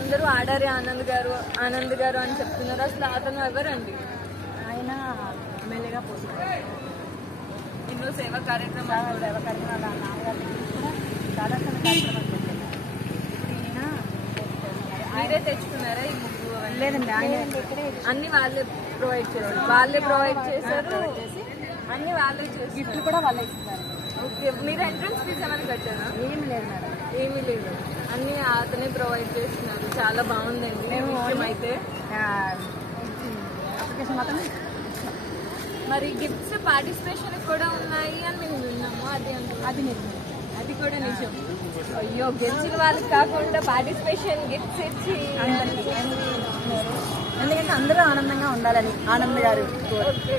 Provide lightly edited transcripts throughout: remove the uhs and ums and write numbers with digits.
అందరూ ఆడారి ఆనంద్ గారు అని చెప్తున్నారు. అసలు అతను ఎవరండి? ఆయన ఎమ్మెల్యేగా పోతున్నారు. ఎన్నో సేవా కార్యక్రమాలు నాన్నగారు కూడా చాలా కార్యక్రమాలు చేస్తున్నారు. మీరే తెచ్చుకున్నారా ఈ ముగ్గు? లేదండి, ఆయన అన్ని వాళ్ళే ప్రొవైడ్ చేశారు. అన్ని వాళ్ళే చేసి గిఫ్ట్లు కూడా వాళ్ళే ఇస్తున్నారు. ఓకే, మీరు ఎంట్రన్స్ ఫీజ్ ఏమైనా కట్టారా? ఏమి లేదు మేడం, ఏమీ లేదు, అన్ని అతనే ప్రొవైడ్ చేస్తున్నారు. చాలా బాగుందండి. మేము అయితే అప్లికేషన్ మాత్రమే. మరి గిఫ్ట్స్ పార్టిసిపేషన్ కూడా ఉన్నాయి అని మేము విన్నాము. అది నిజం, అది కూడా నిజం. అయ్యో, గెలిచిన వాళ్ళకి కాకుండా పార్టిసిపేషన్ గిఫ్ట్స్ ఇచ్చి ఎందుకంటే అందరూ ఆనందంగా ఉండాలని ఆనంద్ గారు. ఓకే,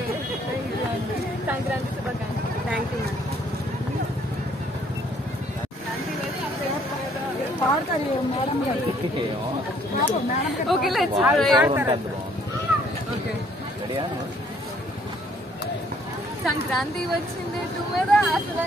సంక్రాంతి శుభాకాంక్షలు. Thank you madam. Okay, let's okay. Sankranti వచ్చింది మీద అసలు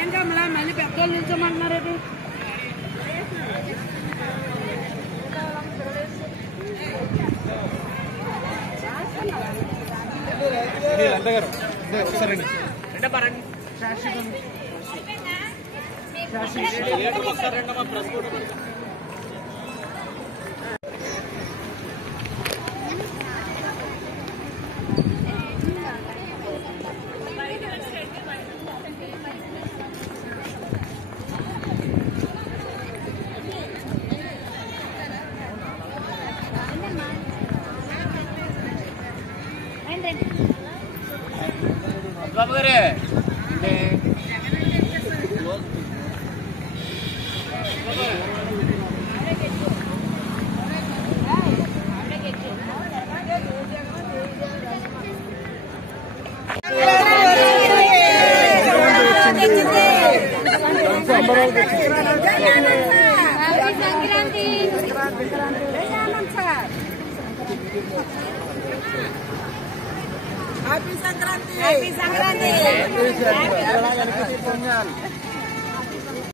ఏం కమలా మళ్ళీ పెద్దోళ్ళు నిల్చోమంటున్నారు. బాబు గారు హ్యాపీ సంక్రాంతి.